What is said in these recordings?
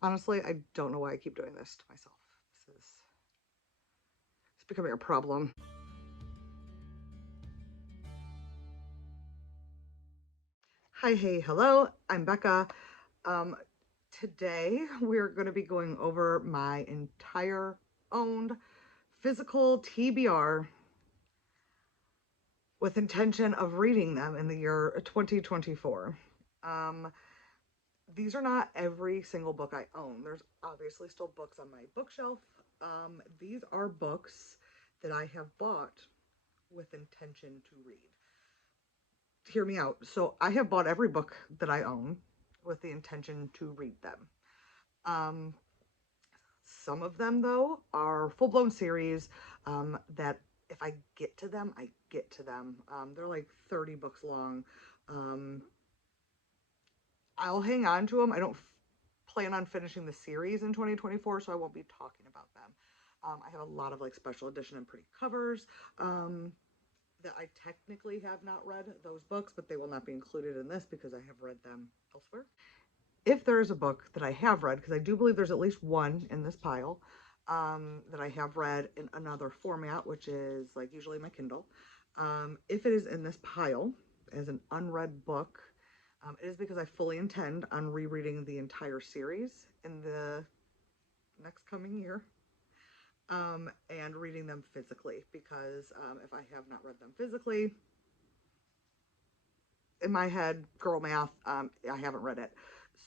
Honestly, I don't know why I keep doing this to myself. It's becoming a problem. Hi, hey, hello. I'm Becca. Um, Today we're going to be going over my entire owned physical TBR with intention of reading them in the year 2024. Um, these are not every single book I own. There's obviously still books on my bookshelf. These are books that I have bought with intention to read. Hear me out. So I have bought every book that I own with the intention to read them. Um, some of them, though, are full blown series that if I get to them, I get to them. They're like 30 books long. Um, I'll hang on to them. I don't plan on finishing the series in 2024, so I won't be talking about them. I have a lot of like special edition and pretty covers that I technically have not read those books, but they will not be included in this because I have read them elsewhere. If there is a book that I have read, because I do believe there's at least one in this pile that I have read in another format, which is like usually my Kindle. If it is in this pile as an unread book, it is because I fully intend on rereading the entire series in the next coming year and reading them physically because if I have not read them physically, in my head, girl math, I haven't read it.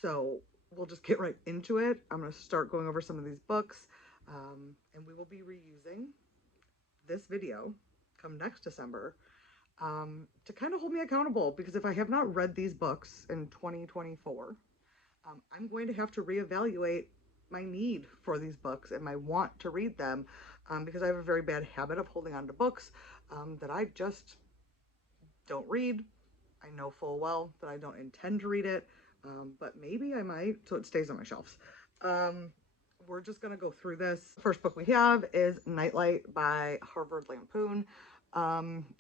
So we'll just get right into it. I'm going to start going over some of these books, and we will be reusing this video come next December to kind of hold me accountable because if I have not read these books in 2024, I'm going to have to reevaluate my need for these books and my want to read them because I have a very bad habit of holding on to books that I just don't read. I know full well that I don't intend to read it, but maybe I might, so it stays on my shelves. Um, we're just going to go through this. First book we have is Nightlight by Harvard Lampoon.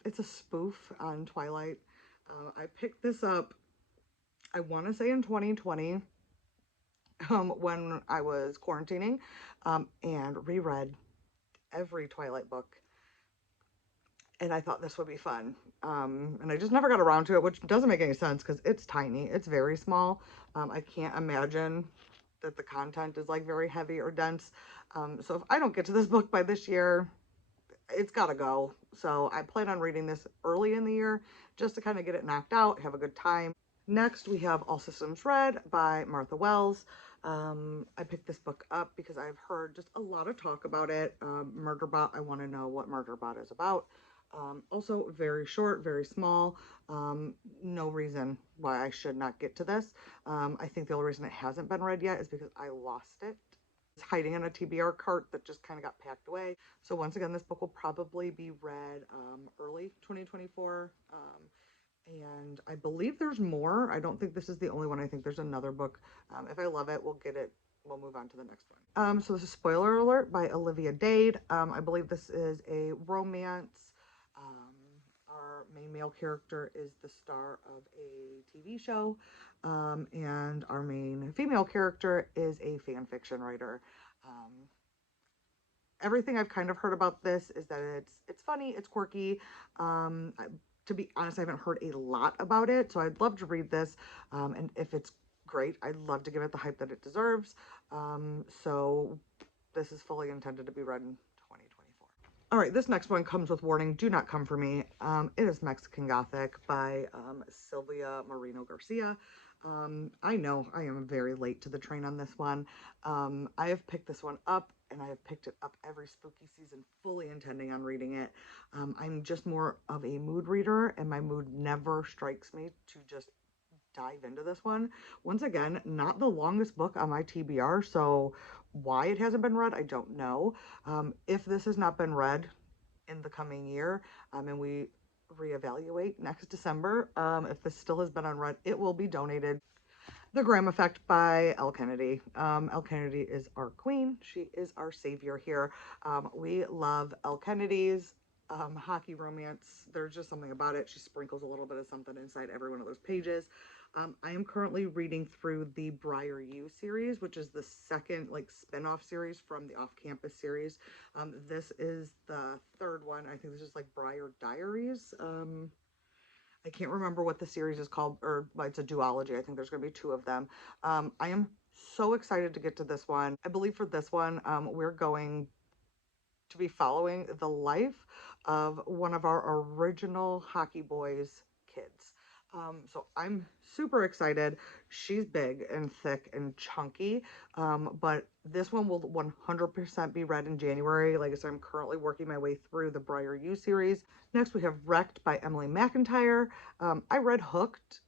It's a spoof on Twilight. I picked this up, I want to say in 2020, when I was quarantining, and reread every Twilight book and I thought this would be fun. And I just never got around to it, which doesn't make any sense because it's tiny, it's very small. I can't imagine that the content is like very heavy or dense. So if I don't get to this book by this year, it's got to go. So I plan on reading this early in the year just to kind of get it knocked out, have a good time. Next, we have All Systems Red by Martha Wells. I picked this book up because I've heard just a lot of talk about it. Murderbot, I want to know what Murderbot is about. Also, very short, very small. No reason why I should not get to this. I think the only reason it hasn't been read yet is because I lost it. It's hiding in a TBR cart that just kind of got packed away. So once again, this book will probably be read early 2024. And I believe there's more. I don't think this is the only one. I think there's another book. If I love it, we'll get it. We'll move on to the next one. So this is Spoiler Alert by Olivia Dade. I believe this is a romance. Um, our main male character is the star of a TV show, and our main female character is a fan fiction writer. Um, Everything I've kind of heard about this is that it's funny, it's quirky. To be honest, I haven't heard a lot about it, so I'd love to read this. And if it's great, I'd love to give it the hype that it deserves. So this is fully intended to be read in 2024. All right, this next one comes with warning: do not come for me. It is Mexican Gothic by Sylvia Moreno Garcia. I know I am very late to the train on this one. I have picked this one up and I have picked it up every spooky season, fully intending on reading it. I'm just more of a mood reader, and my mood never strikes me to just dive into this one. Once again, not the longest book on my TBR, so why it hasn't been read, I don't know. If this has not been read in the coming year, and we reevaluate next December, if this still has been unread, it will be donated. The Graham Effect by Elle Kennedy. Elle Kennedy is our queen. She is our savior here. We love Elle Kennedy's hockey romance. There's just something about it. She sprinkles a little bit of something inside every one of those pages. I am currently reading through the Briar U series, which is the second like spin-off series from the off-campus series. This is the third one. I think this is like Briar Diaries. I can't remember what the series is called, or but it's a duology. I think there's going to be two of them. I am so excited to get to this one. I believe for this one, we're going to be following the life of one of our original Hockey Boys kids. So I'm super excited. She's big and thick and chunky, but this one will 100% be read in January. Like I said, I'm currently working my way through the Briar U series. Next, we have Wrecked by Emily McIntyre. I read Hooked,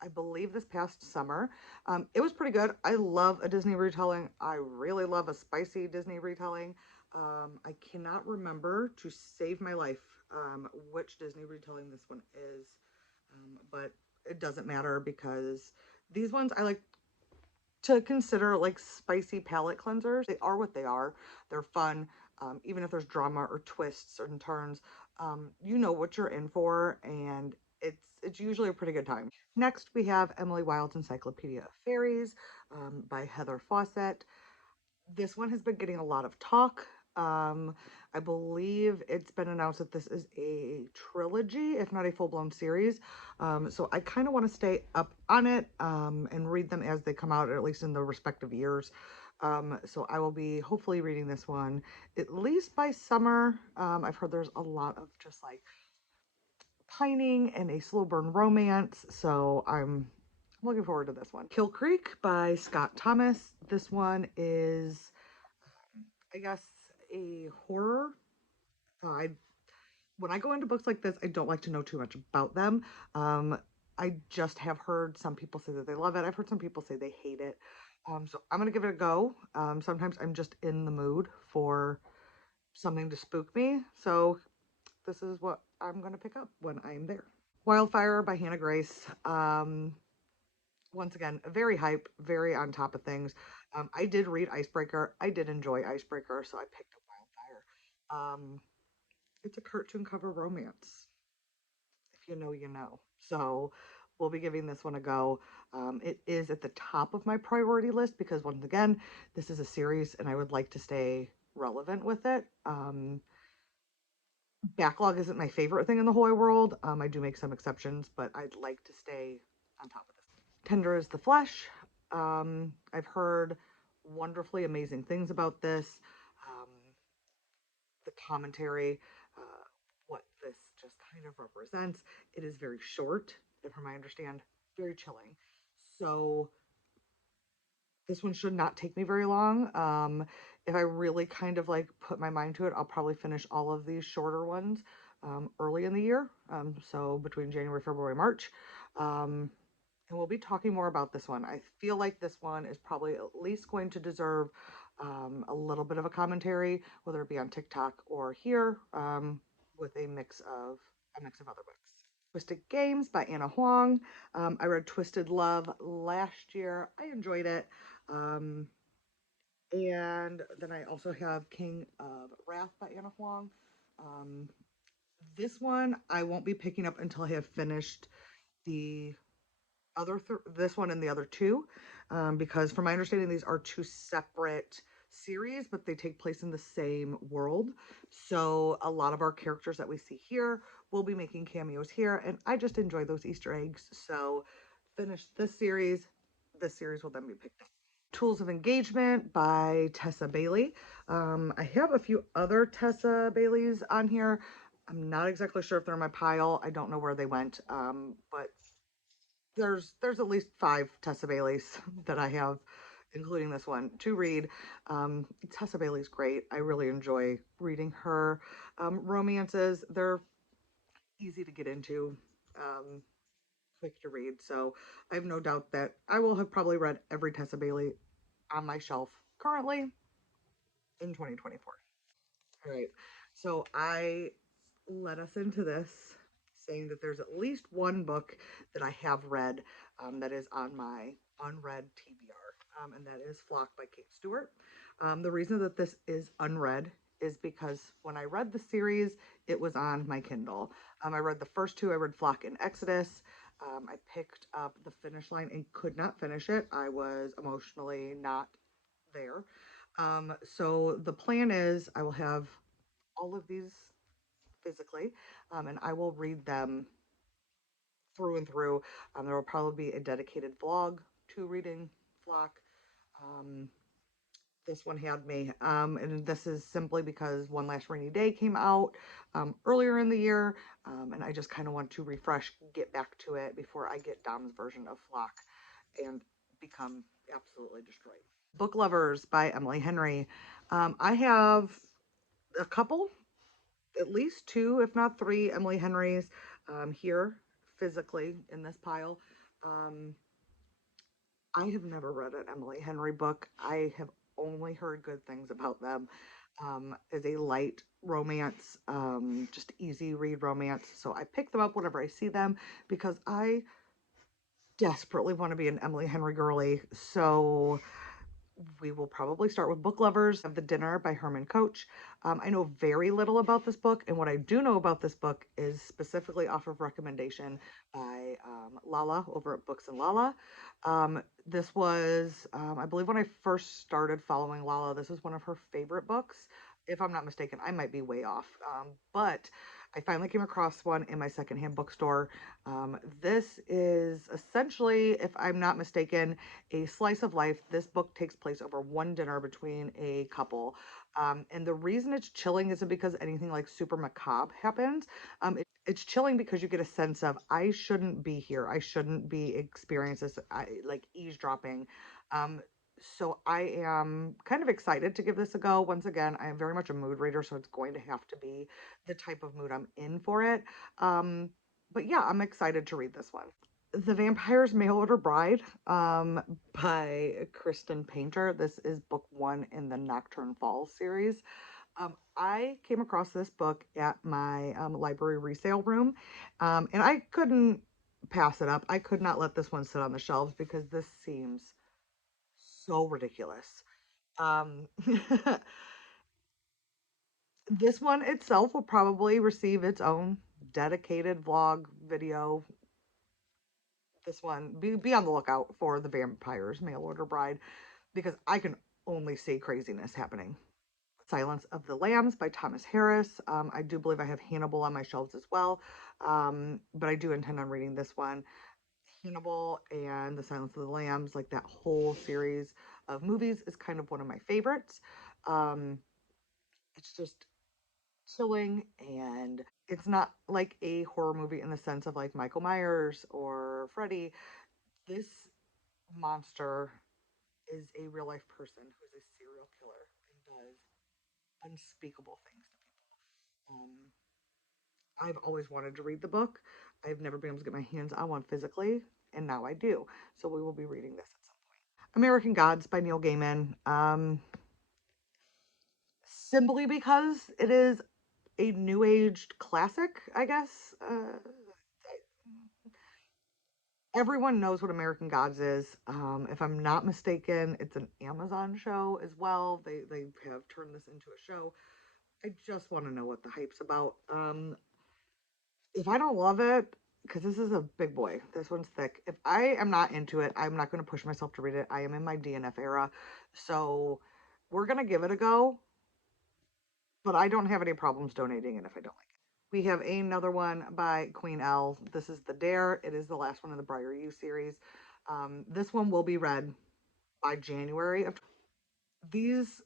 I believe, this past summer. It was pretty good. I love a Disney retelling. I really love a spicy Disney retelling. I cannot remember to save my life which Disney retelling this one is, but it doesn't matter because these ones I like to consider like spicy palate cleansers. They are what they are. They're fun. Even if there's drama or twists and turns, you know what you're in for, and it's usually a pretty good time. Next, we have Emily Wilde's Encyclopedia of Fairies by Heather Fawcett. This one has been getting a lot of talk. I believe it's been announced that this is a trilogy, if not a full-blown series. So I kind of want to stay up on it and read them as they come out, at least in the respective years. So I will be hopefully reading this one at least by summer. I've heard there's a lot of just like pining and a slow burn romance. So I'm looking forward to this one. Kill Creek by Scott Thomas. This one is, I guess, a horror. I When I go into books like this, I don't like to know too much about them. I just have heard some people say that they love it. I've heard some people say they hate it. So I'm gonna give it a go. Sometimes I'm just in the mood for something to spook me. So this is what I'm gonna pick up when I'm there. Wildfire by Hannah Grace. Once again, very hype, very on top of things. I did read Icebreaker. I did enjoy Icebreaker, so I picked up Wildfire. It's a cartoon cover romance. If you know, you know. So we'll be giving this one a go. It is at the top of my priority list because, once again, this is a series and I would like to stay relevant with it. Backlog isn't my favorite thing in the whole world. I do make some exceptions, but I'd like to stay on top of this. Tender is the Flesh. I've heard wonderfully amazing things about this. Um, the commentary, uh, what this just kind of represents. It is very short, and from I understand, very chilling. So this one should not take me very long. If I really kind of like put my mind to it, I'll probably finish all of these shorter ones early in the year. So between January, February, March. And we'll be talking more about this one. I feel like this one is probably at least going to deserve a little bit of a commentary, whether it be on TikTok or here, with a mix of other books. Twisted Games by Anna Huang. I read Twisted Love last year. I enjoyed it. Um, and then I also have King of Wrath by Anna Huang. Um, this one I won't be picking up until I have finished the this one and the other two, because from my understanding, these are two separate series, but they take place in the same world. So a lot of our characters that we see here will be making cameos here, and I just enjoy those Easter eggs. So finish this series. This series will then be picked up. Tools of Engagement by Tessa Bailey. I have a few other Tessa Baileys on here. I'm not exactly sure if they're in my pile. I don't know where they went, but there's at least 5 Tessa Baileys that I have, including this one, to read. Tessa Bailey's great. I really enjoy reading her romances. They're easy to get into, quick to read. So I have no doubt that I will have probably read every Tessa Bailey on my shelf currently in 2024. All right. So I led us into this saying that there's at least one book that I have read that is on my unread TBR, and that is Flock by Kate Stewart. The reason that this is unread is because when I read the series, it was on my Kindle. I read the first two. I read Flock and Exodus. I picked up The Finish Line and could not finish it. I was emotionally not there. So the plan is I will have all of these physically, and I will read them through and through. There will probably be a dedicated vlog to reading Flock. Um, this one had me, and this is simply because One Last Rainy Day came out earlier in the year, and I just kind of want to refresh, get back to it before I get Dom's version of Flock and become absolutely destroyed. Book Lovers by Emily Henry. I have a couple, at least two, if not three, Emily Henrys here physically in this pile. Um, I have never read an Emily Henry book. I have only heard good things about them. As a light romance, just easy read romance. So I pick them up whenever I see them because I desperately want to be an Emily Henry girly. So we will probably start with Book Lovers of the Dinner by Herman Coach. I know very little about this book, and what I do know about this book is specifically off of recommendation by Lala over at Books and Lala. This was, I believe, when I first started following Lala, this was one of her favorite books. If I'm not mistaken, I might be way off. But I finally came across one in my secondhand bookstore. This is essentially, if I'm not mistaken, a slice of life. This book takes place over one dinner between a couple. And the reason it's chilling isn't because anything like super macabre happens. It's chilling because you get a sense of I shouldn't be here. I shouldn't be experiencing this, like eavesdropping. Um, so I am kind of excited to give this a go. Once again, I am very much a mood reader, so it's going to have to be the type of mood I'm in for it. Um, but yeah, I'm excited to read this one. The Vampire's Mail Order Bride by Kristen Painter. This is book one in the Nocturne Falls series. I came across this book at my library resale room, and I couldn't pass it up. I could not let this one sit on the shelves because this seems so ridiculous. Um, this one itself will probably receive its own dedicated vlog video. This one, be on the lookout for The Vampire's Mail Order Bride because I can only see craziness happening. Silence of the Lambs by Thomas Harris. I do believe I have Hannibal on my shelves as well, but I do intend on reading this one. Hannibal and The Silence of the Lambs, like that whole series of movies, is kind of one of my favorites. Um, it's just chilling, and it's not like a horror movie in the sense of like Michael Myers or Freddy. This monster is a real life person who's a serial killer and does unspeakable things to people. I've always wanted to read the book. I've never been able to get my hands on one physically, and now I do. So we will be reading this at some point. American Gods by Neil Gaiman. Simply because it is a new aged classic, I guess. Everyone knows what American Gods is. If I'm not mistaken, it's an Amazon show as well. They have turned this into a show. I just want to know what the hype's about. If I don't love it, because this is a big boy, this one's thick. If I am not into it, I'm not going to push myself to read it. I am in my DNF era, so we're going to give it a go. But I don't have any problems donating it if I don't like it. We have another one by Queen L. This is The Dare. It is the last one in the Briar U series. This one will be read by January of. These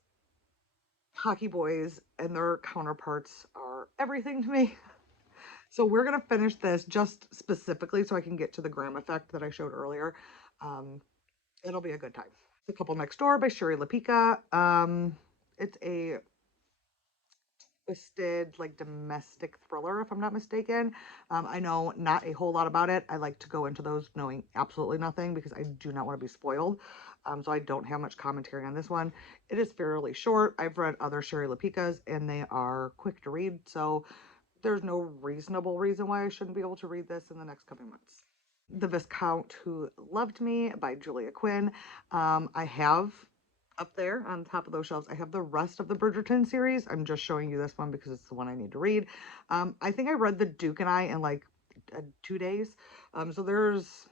hockey boys and their counterparts are everything to me. So we're gonna finish this just specifically so I can get to the gram effect that I showed earlier. Um, it'll be a good time. The Couple Next Door by Shuri Lapika. It's a twisted, like domestic thriller, if I'm not mistaken. I know not a whole lot about it. I like to go into those knowing absolutely nothing because I do not want to be spoiled. So I don't have much commentary on this one. It is fairly short. I've read other Shuri Lapikas and they are quick to read. So there's no reasonable reason why I shouldn't be able to read this in the next coming months. The Viscount Who Loved Me by Julia Quinn. I have up there on top of those shelves, I have the rest of the Bridgerton series. I'm just showing you this one because it's the one I need to read. I think I read The Duke and I in like 2 days. So there's,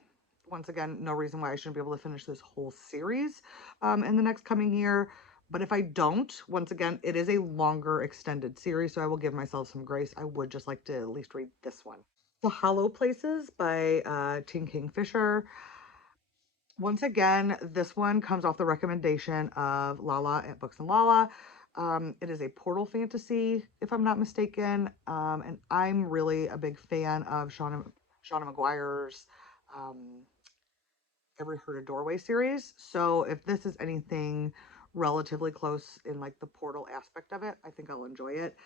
once again, no reason why I shouldn't be able to finish this whole series in the next coming year. But if I don't, once again, it is a longer extended series, so I will give myself some grace. I would just like to at least read this one. The Hollow Places by Ting Kingfisher. Once again, this one comes off the recommendation of Lala at Books and Lala. It is a portal fantasy, if I'm not mistaken, and I'm really a big fan of Shauna McGuire's um, Every Heard a Doorway series. So if this is anything relatively close in like the portal aspect of it, I think I'll enjoy it.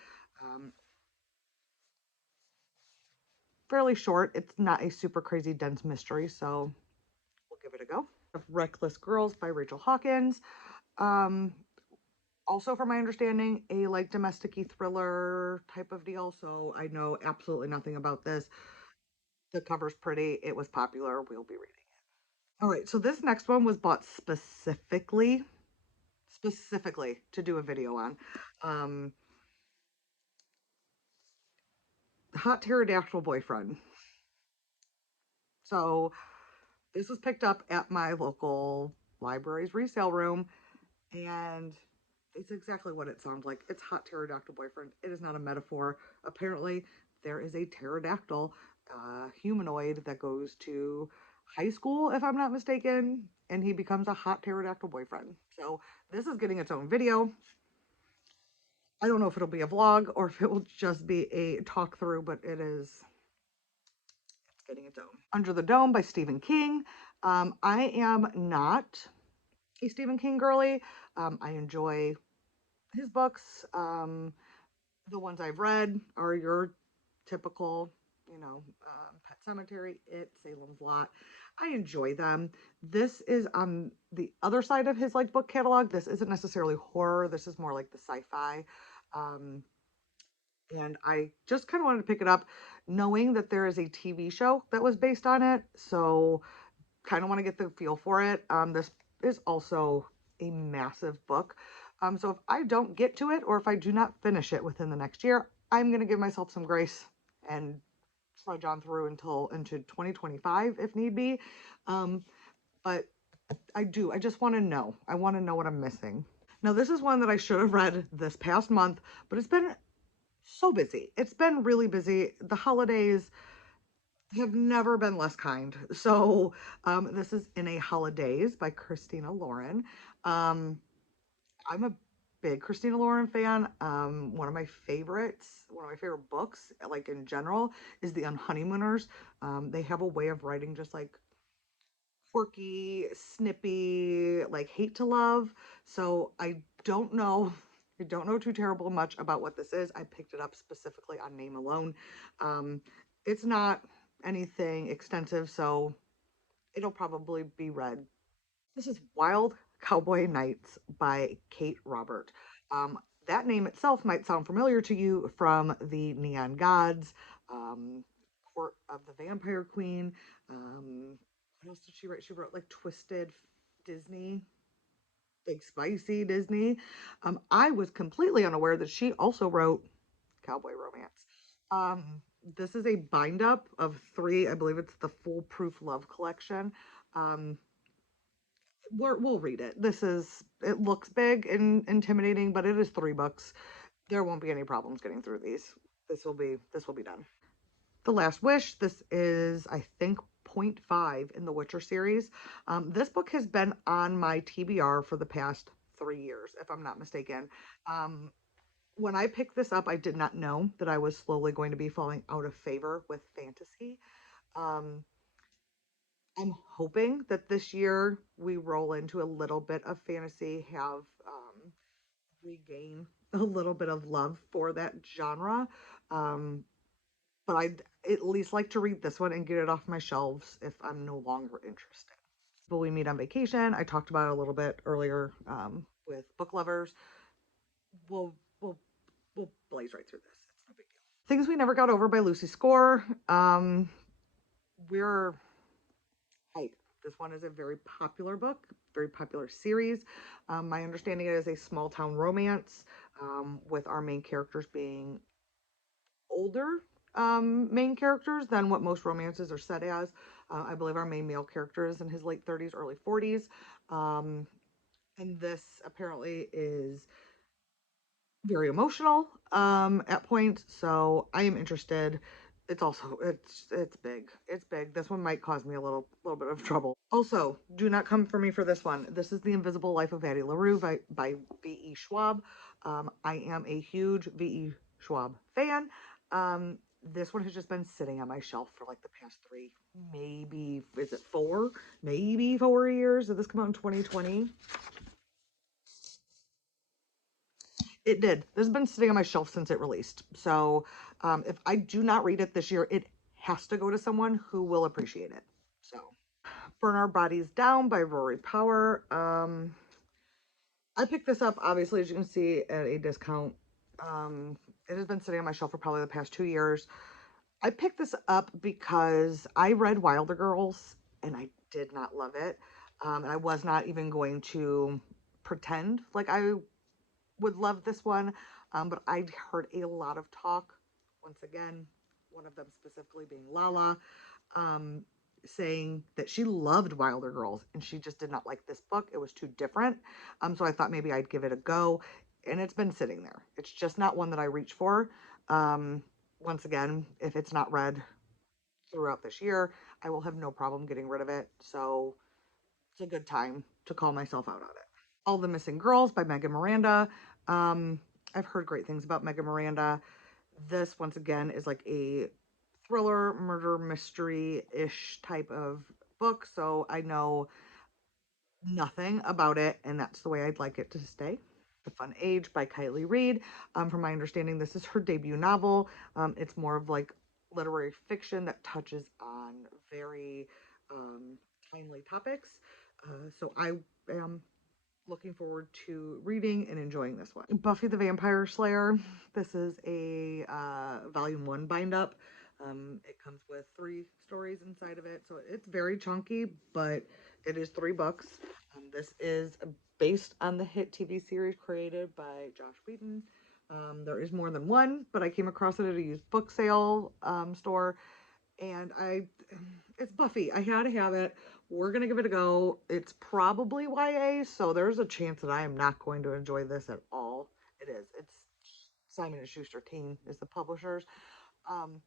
Um, Fairly short. It's not a super crazy dense mystery, so we'll give it a go. Reckless Girls by Rachel Hawkins. Um, Also, from my understanding, a like domestic-y thriller type of deal. So I know absolutely nothing about this. The cover's pretty. It was popular. We'll be reading it. All right. So this next one was bought specifically to do a video on. Um, Hot Pterodactyl Boyfriend. So this was picked up at my local library's resale room, and it's exactly what it sounds like. It's Hot Pterodactyl Boyfriend. It is not a metaphor. Apparently, there is a pterodactyl humanoid that goes to high school, if I'm not mistaken, and he becomes a hot pterodactyl boyfriend. So this is getting its own video. I don't know if it'll be a vlog or if it will just be a talk through, but it's getting its own. Under the Dome by Stephen King. I am not a Stephen King girly. I enjoy his books. The ones I've read are your typical, Pet Cemetery, It, Salem's Lot. I enjoy them. This is on the other side of his like book catalog. This isn't necessarily horror. This is more like the sci-fi. Um, and I just kind of wanted to pick it up, knowing that there is a TV show that was based on it. So kind of want to get the feel for it. This is also a massive book. So if I don't get to it or if I do not finish it within the next year, I'm going to give myself some grace and trudge on through until into 2025 if need be. But I just want to know. I want to know what I'm missing. Now, this is one that I should have read this past month, but it's been so busy. It's been really busy. The holidays have never been less kind. So, this is In a Holidays by Christina Lauren. Um, I'm a big Christina Lauren fan. One of my favorite books, like in general, is The Unhoneymooners. They have a way of writing just like quirky, snippy, like hate to love. So I don't know too terrible much about what this is. I picked it up specifically on name alone. It's not anything extensive, so it'll probably be read. This is Wild Cowboy Nights by Kate Robert. Um, that name itself might sound familiar to you from the Neon Gods, Court of the Vampire Queen. What else did she write? She wrote like Twisted Disney, like spicy Disney. I was completely unaware that she also wrote cowboy romance. This is a bind up of three. I believe it's the Foolproof Love collection. Um, we'll read it. It looks big and intimidating, but it is 3 books. There won't be any problems getting through these. This will be done. The Last Wish. This is, I think, point 5 in the Witcher series. This book has been on my TBR for the past 3 years, if I'm not mistaken. Um, when I picked this up, I did not know that I was slowly going to be falling out of favor with fantasy. Um, I'm hoping that this year we roll into a little bit of fantasy, have regain a little bit of love for that genre. Um, but I'd at least like to read this one and get it off my shelves if I'm no longer interested. Will we meet on vacation? I talked about it a little bit earlier with book lovers. We'll we'll we'll blaze right through this. It's no big deal. Things We Never Got Over by Lucy Score. We're hype. This one is a very popular book, very popular series. My understanding is a small town romance with our main characters being older. main characters than what most romances are set as. I believe our main male character is in his late 30s, early 40s. Um, and this apparently is very emotional at points, so I am interested. It's also it's big. It's big. This one might cause me a little bit of trouble. Also, do not come for me for this one. This is The Invisible Life of Addie LaRue by V.E. Schwab. I am a huge V.E. Schwab fan. This one has just been sitting on my shelf for like the past three, maybe, is it four? Maybe 4 years. Did this come out in 2020? It did. This has been sitting on my shelf since it released. So if I do not read it this year, it has to go to someone who will appreciate it. So, Burn Our Bodies Down by Rory Power. I picked this up, obviously, as you can see, at a discount. It has been sitting on my shelf for probably the past 2 years. I picked this up because I read Wilder Girls and I did not love it. And I was not even going to pretend like I would love this one, but I heard a lot of talk. Once again, one of them specifically being Lala, um, saying that she loved Wilder Girls and she just did not like this book. It was too different. So I thought maybe I'd give it a go, and it's been sitting there. It's just not one that I reach for. Um, Once again, if it's not read throughout this year, I will have no problem getting rid of it. So it's a good time to call myself out on it. All the Missing Girls by Megan Miranda. Um, I've heard great things about Megan Miranda. This, once again, is like a thriller, murder mystery ish type of book. So I know nothing about it, and that's the way I'd like it to stay. The Fun Age by Kylie Reed. From my understanding, this is her debut novel. It's more of like literary fiction that touches on very timely topics. So I am looking forward to reading and enjoying this one. Buffy the Vampire Slayer. This is a volume one bind up. It comes with 3 stories inside of it, so it's very chunky, but it is 3 books. This is based on the hit TV series created by Josh Whedon. There is more than one, but I came across it at a used book sale store, and it's Buffy. I had to have it. We're gonna give it a go. It's probably YA, so there's a chance that I am not going to enjoy this at all. It is. It's Simon and Schuster Teen is the publishers. Um,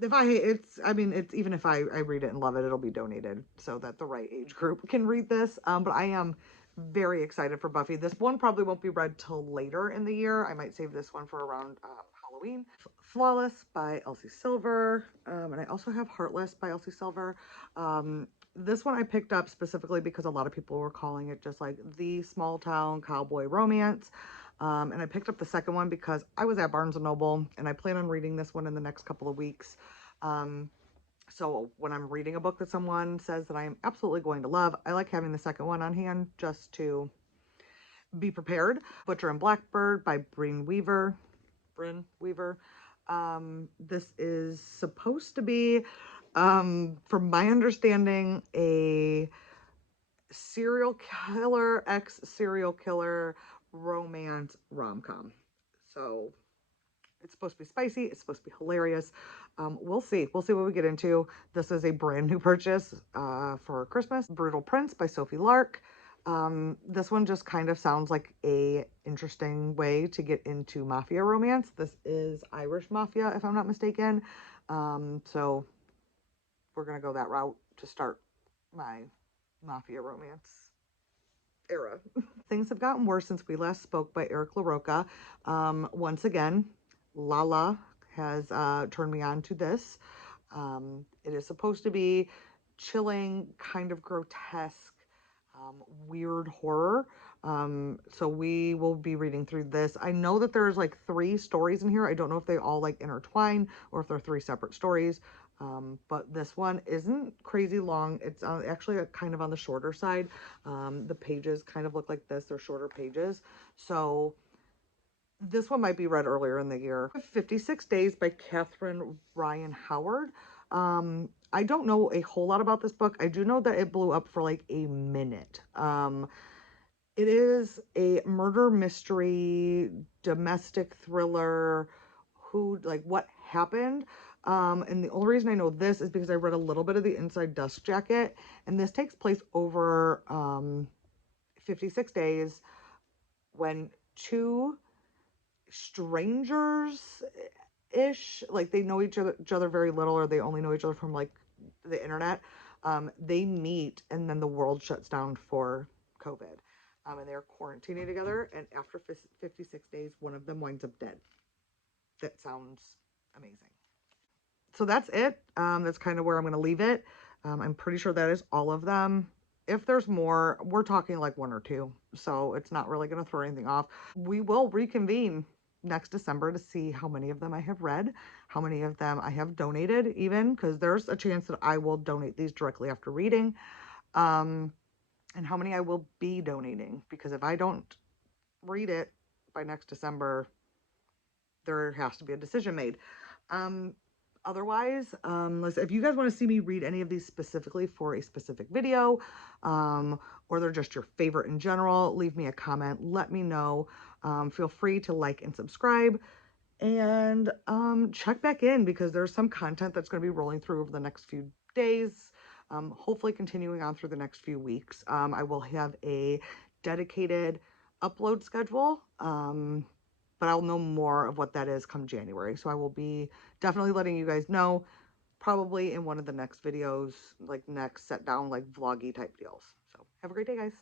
if I it's I mean it's even if I read it and love it, it'll be donated so that the right age group can read this. But I am very excited for Buffy. This one probably won't be read till later in the year. I might save this one for around Halloween. Flawless by Elsie Silver, and I also have Heartless by Elsie Silver. This one I picked up specifically because a lot of people were calling it just like the small town cowboy romance. And I picked up the second one because I was at Barnes and Noble and I plan on reading this one in the next couple of weeks. So when I'm reading a book that someone says that I am absolutely going to love, I like having the second one on hand just to be prepared. Butcher and Blackbird by Bryn Weaver. This is supposed to be, from my understanding, a ex serial killer romance rom-com. So it's supposed to be spicy. It's supposed to be hilarious. We'll see. We'll see what we get into. This is a brand new purchase for Christmas. Brutal Prince by Sophie Lark. This one just kind of sounds like a interesting way to get into mafia romance. This is Irish mafia, if I'm not mistaken. So we're gonna go that route to start my mafia romance era. Things Have Gotten Worse Since We Last Spoke by Eric LaRocca. Once again, Lala has turned me on to this. It is supposed to be chilling, kind of grotesque, weird horror. So we will be reading through this. I know that there's like 3 stories in here. I don't know if they all like intertwine or if they're 3 separate stories. But this one isn't crazy long. It's actually kind of on the shorter side. The pages kind of look like this. They're shorter pages. So this one might be read earlier in the year. 56 Days by Catherine Ryan Howard. I don't know a whole lot about this book. I do know that it blew up for like a minute. It is a murder mystery, domestic thriller. What happened. And the only reason I know this is because I read a little bit of the Inside Dust Jacket, and this takes place over 56 days when two strangers ish, like they know each other very little, or they only know each other from like the internet. They meet, and then the world shuts down for COVID. And they're quarantining together, and after 56 days, one of them winds up dead. That sounds amazing. So that's it. That's kind of where I'm going to leave it. I'm pretty sure that is all of them. If there's more, we're talking like one or two. So it's not really going to throw anything off. We will reconvene next December to see how many of them I have read, how many of them I have donated, even because there's a chance that I will donate these directly after reading, and how many I will be donating. Because if I don't read it by next December, there has to be a decision made. Otherwise, listen, if you guys want to see me read any of these specifically for a specific video, or they're just your favorite in general, leave me a comment. Let me know. Feel free to like and subscribe, and check back in because there's some content that's going to be rolling through over the next few days. Hopefully continuing on through the next few weeks. I will have a dedicated upload schedule. But I'll know more of what that is come January. So I will be definitely letting you guys know, probably in one of the next videos, like next set down, like vloggy type deals. So have a great day, guys.